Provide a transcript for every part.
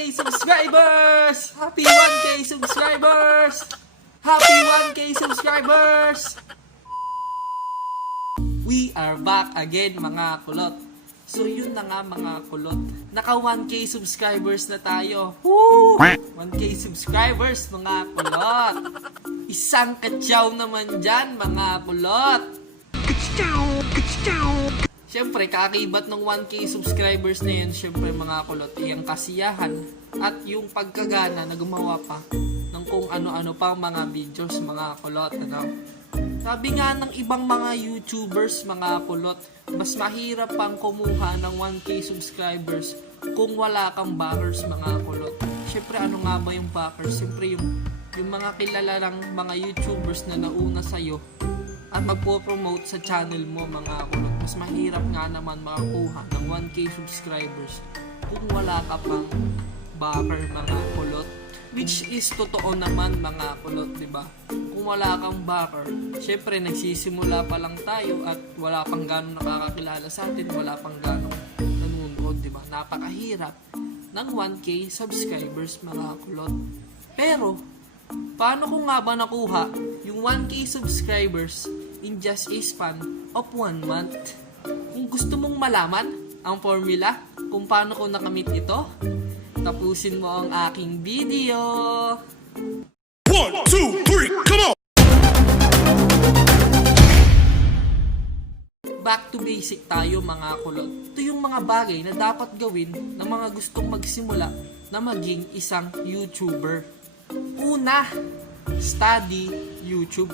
1K subscribers! Happy 1K subscribers! Happy 1K subscribers! We are back again mga kulot. So yun na nga mga kulot. Naka 1K subscribers na tayo. Woo! 1K subscribers mga kulot. Isang katsaw naman dyan mga kulot. Siyempre, kaakibat ng 1K subscribers na yun, siyempre mga kulot, yung kasiyahan at yung pagkagana na gumawa pa ng kung ano-ano pang mga videos mga kulot. Ano? Sabi nga ng ibang mga YouTubers mga kulot, mas mahirap pang kumuha ng 1K subscribers kung wala kang backers mga kulot. Siyempre, ano nga ba yung backers? Siyempre, yung mga kilala ng mga YouTubers na nauna sa'yo at magpo-promote sa channel mo mga kulot. Mas mahirap nga naman makakuha ng 1K subscribers kung wala ka pang backer mga kulot. Which is totoo naman mga kulot, diba? Kung wala kang backer, syempre nagsisimula pa lang tayo at wala pang ganong nakakakilala sa atin, wala pang ganong nanonood, diba? Napakahirap ng 1K subscribers mga kulot. Pero, paano ko nga ba nakuha yung 1K subscribers in just a span of 1 month? Kung gusto mong malaman ang formula kung paano ko nakamit ito, tapusin mo ang aking video. 1, 2, 3, come on! Back to basic tayo mga kulot. Ito yung mga bagay na dapat gawin ng mga gustong magsimula na maging isang YouTuber. Una, study YouTube.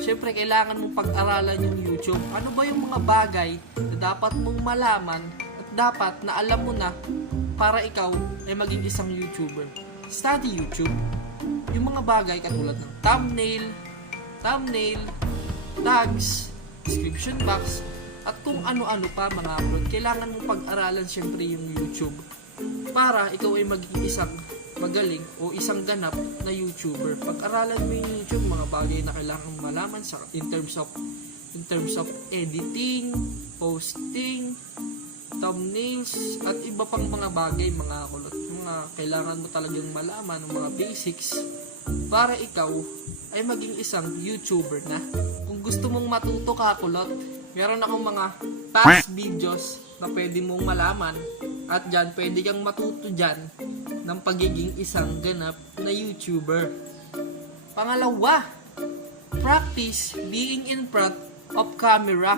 Siyempre, kailangan mong pag-aralan yung YouTube. Ano ba yung mga bagay na dapat mong malaman at dapat na alam mo na para ikaw ay maging isang YouTuber? Study YouTube. Yung mga bagay katulad ng thumbnail, tags, description box, at kung ano-ano pa mga upload. Kailangan mong pag-aralan siyempre yung YouTube para ikaw ay maging isang magaling o isang ganap na YouTuber. Pag-aralan mo yung YouTube, mga bagay na kailangan malaman sa in terms of editing, posting, thumbnails, at iba pang mga bagay mga kulot. Mga kailangan mo talagang malaman ng mga basics para ikaw ay maging isang YouTuber na. Kung gusto mong matuto ka kulot, meron akong mga past videos na pwede mong malaman at dyan pwede kang matuto dyan ng pagiging isang ganap na YouTuber. Pangalawa, practice being in front of camera.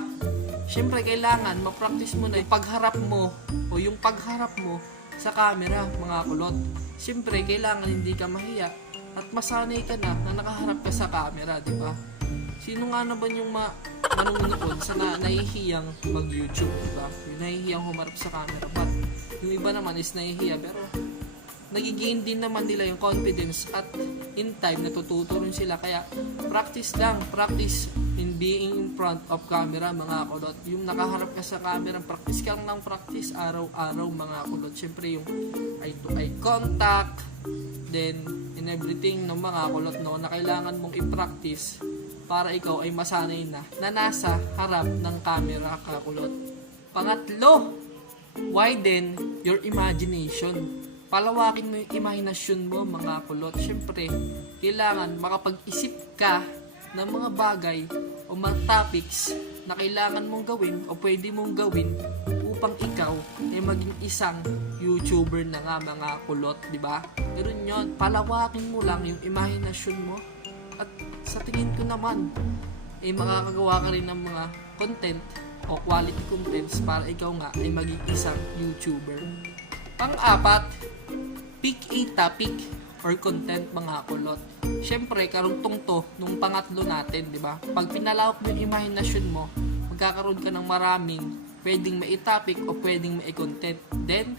Siyempre, kailangan ma-practice mo na yung pagharap mo sa camera, mga kulot. Siyempre, kailangan hindi ka mahiya at masanay ka na nakaharap ka sa camera, di ba? Sino nga naman yung manunood sa nahihiyang mag-YouTube, di ba? Yung nahihiyang humarap sa camera. But, yung iba naman is nahihiya, pero nagigain din naman nila yung confidence at in time natututo rin sila. Kaya practice in being in front of camera mga kulot. Yung nakaharap ka sa camera, practice ka lang ng practice araw-araw mga kulot. Siyempre yung eye to eye contact, then in everything ng mga kulot no, na kailangan mong i-practice para ikaw ay masanay na nasa harap ng camera ka kulot. Pangatlo, widen your imagination. Palawakin mo yung imahinasyon mo mga kulot. Siyempre, kailangan makapag-isip ka ng mga bagay o mga topics na kailangan mong gawin o pwede mong gawin upang ikaw ay maging isang YouTuber na nga mga kulot, di ba? Pero yun, palawakin mo lang yung imahinasyon mo at sa tingin ko naman ay makakagawa ka rin ng mga content o quality contents para ikaw nga ay maging isang YouTuber. Pang-apat, pick a topic or content mga kulot. Siyempre, karugtong to nung pangatlo natin, di ba? Pag pinalawak mo yung imahinasyon mo, magkakaroon ka ng maraming pwedeng mai-topic o pwedeng mai-content. Then,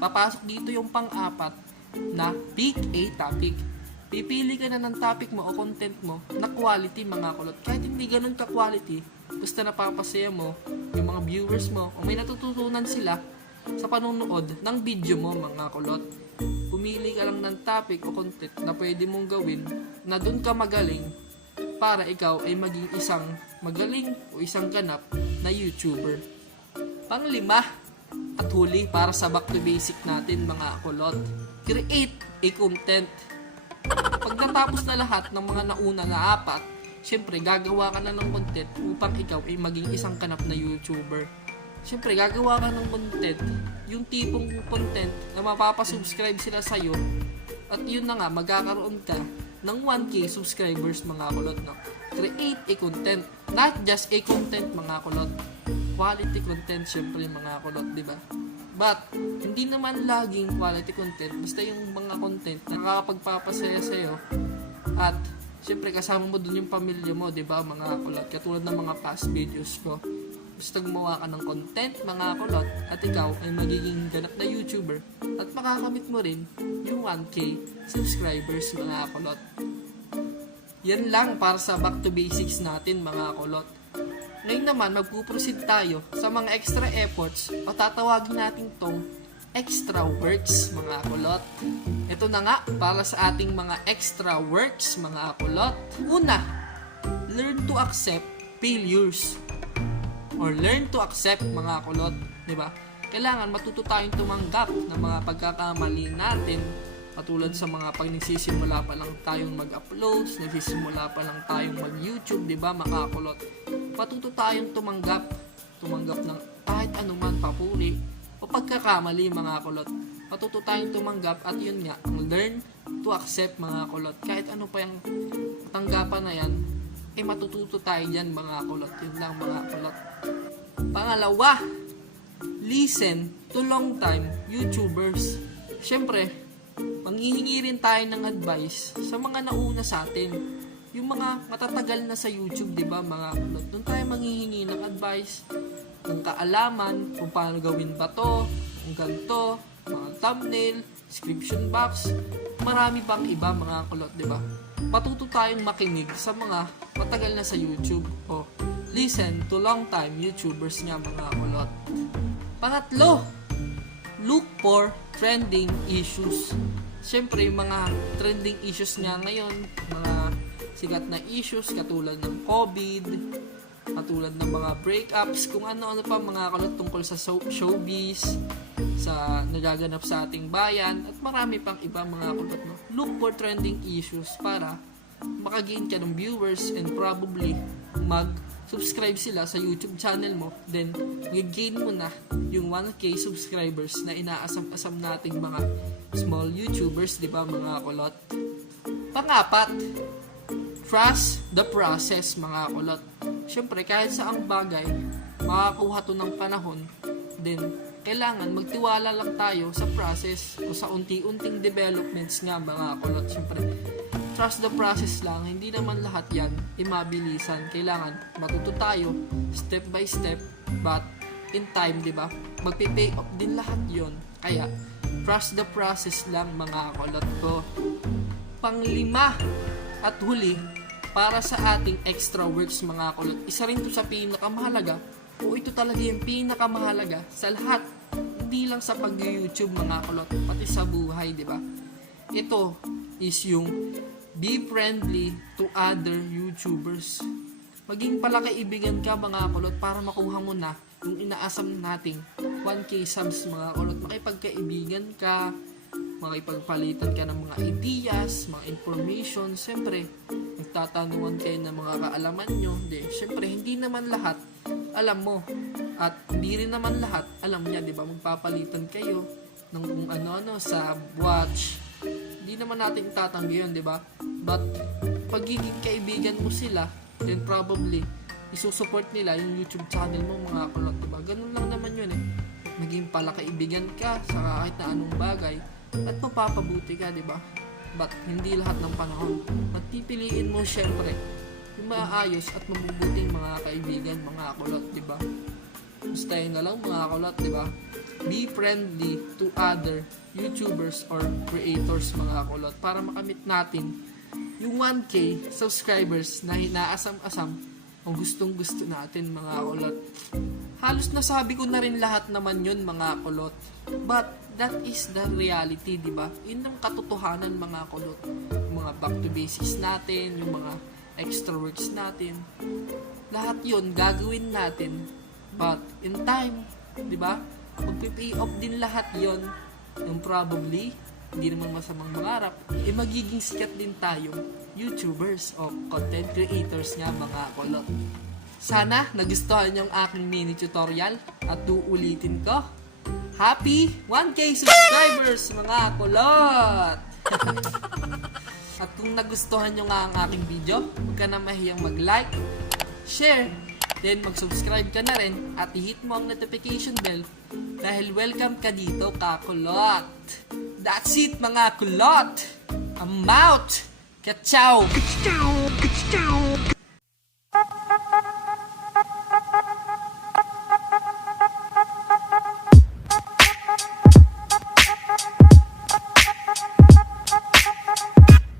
papasok dito yung pang-apat na pick a topic. Pipili ka na ng topic mo o content mo na quality mga kulot. Kahit hindi ganun ka-quality, basta napapasaya mo yung mga viewers mo o may natututunan sila sa panonood ng video mo mga kulot. Pumili ka lang ng topic o content na pwede mong gawin na doon ka magaling para ikaw ay maging isang magaling o isang ganap na YouTuber. Panglima, at huli para sa back to basic natin mga kulot. Create a content. Pag natapos na lahat ng mga nauna na apat, syempre gagawa ka na ng content upang ikaw ay maging isang ganap na YouTuber. Syempre gagawa ka ng content, yung tipong content na mapapasubscribe sila sa'yo, at yun na nga, magkakaroon ka ng 1K subscribers mga kulot, no? Create a content, not just a content mga kulot, quality content syempre mga kulot, di ba? But hindi naman laging quality content, basta yung mga content na nakakapagpapasaya sa'yo, at syempre kasama mo dun yung pamilya mo, di ba mga kulot? Katulad ng mga past videos ko, basta gumawa ka ng content mga kulot, at ikaw ay magiging ganap na YouTuber, at makakamit mo rin yung 1K subscribers mga kulot. Yan lang para sa back to basics natin mga kulot. Ngayon naman, magpuproceed tayo sa mga extra efforts o tatawagin natin tong extra works mga kulot. Ito na nga para sa ating mga extra works mga kulot. Una, learn to accept failures or learn to accept mga kulot, di ba? Kailangan matuto tayong tumanggap ng mga pagkakamali natin. Katulad sa mga pag nagsisimula pa lang tayong mag-upload, nagsisimula pa lang tayong mag-YouTube, di ba mga kulot? Matuto tayong tumanggap ng kahit anuman papuri o pagkakamali mga kulot. Matuto tayong tumanggap at yun nga, learn to accept mga kulot. Kahit ano pa yung tanggapan na yan, matututo tayo dyan mga kulot. Yun lang mga kulot. Pangalawa, listen to long time YouTubers. Syempre, manghihingi rin tayo ng advice sa mga nauna sa atin. Yung mga matatagal na sa YouTube, di ba mga kulot? Doon tayo manghihingi ng advice, ng kaalaman, kung paano gawin ba to, kung ganito, mga thumbnail, description box, marami pang iba mga kulot, di ba? Patuto tayong makinig sa mga matagal na sa YouTube o listen to long time YouTubers nga mga kulot. Pangatlo, look for trending issues. Siyempre, yung mga trending issues nga ngayon, mga sikat na issues katulad ng COVID, katulad ng mga breakups, kung ano-ano pa mga kulot tungkol sa showbiz, sa nagaganap sa ating bayan, at marami pang iba mga kulot. No? Look for trending issues para makagain ka ng viewers and probably mag-subscribe sila sa YouTube channel mo. Then, mag-gain mo na yung 1K subscribers na inaasam-asam nating mga small YouTubers, di ba mga kulot? Pangapat, trust the process mga kulot. Siyempre, kahit saang bagay, makakuha to ng panahon, then, kailangan magtiwala lang tayo sa process o sa unti-unting developments nga mga kulot. Siyempre, trust the process lang. Hindi naman lahat yan mabilisan. Kailangan matuto tayo step by step, but in time, di ba? Magpi-pay off din lahat yon. Kaya, trust the process lang mga kulot ko. Panglima at huli, para sa ating extra works mga kulot, isa rin to sa pinakamahalaga, o ito talaga yung pinakamahalaga sa lahat, hindi lang sa pag-YouTube mga kulot, pati sa buhay, di ba? Ito is yung be friendly to other YouTubers. Maging palakaibigan ka mga kulot para makuha mo na yung inaasam nating 1K subs mga kulot. Makipagkaibigan ka, makipagpalitan ka ng mga ideas, mga information. Siyempre, nagtatanungan kayo ng mga kaalaman nyo. Siyempre, hindi naman lahat alam mo. At hindi rin naman lahat alam niya, di ba? Magpapalitan kayo ng kung ano-ano sa watch. Hindi naman natin itatanggi yun, di ba? But, pagiging kaibigan mo sila, then probably, isusupport nila yung YouTube channel mo mga kulot, di ba? Ganun lang naman yun eh. Maging palakaibigan ka sa kahit na anong bagay at mapapabuti ka, di ba? But, hindi lahat ng panahon. Magpipiliin mo syempre yung maayos at mabubuting mga kaibigan, mga kulot, di ba? Basta yun na lang mga kulot, di ba? Be friendly to other YouTubers or creators mga kulot para makamit natin yung 1K subscribers na inaasam-asam o gustong-gusto natin mga kulot. Halos nasabi ko na rin lahat naman yun mga kulot. But that is the reality, di ba? Yun ang katotohanan mga kulot. Yung mga back to basics natin, yung mga extra works natin. Lahat yun gagawin natin. But in time, di ba? magpipay off din lahat yon. Yung probably, hindi naman masamang mangarap, magiging sikat din tayong YouTubers o content creators nga mga kulot. Sana nagustuhan niyo ang aking mini tutorial at uulitin ko. Happy 1K subscribers mga kulot! At kung nagustuhan nyo nga ang aking video, huwag ka na mahiyang mag-like, share, then mag-subscribe ka na rin at i-hit mo ang notification bell dahil welcome ka dito kakulot. That's it mga kulot! I'm out! Ka-chow!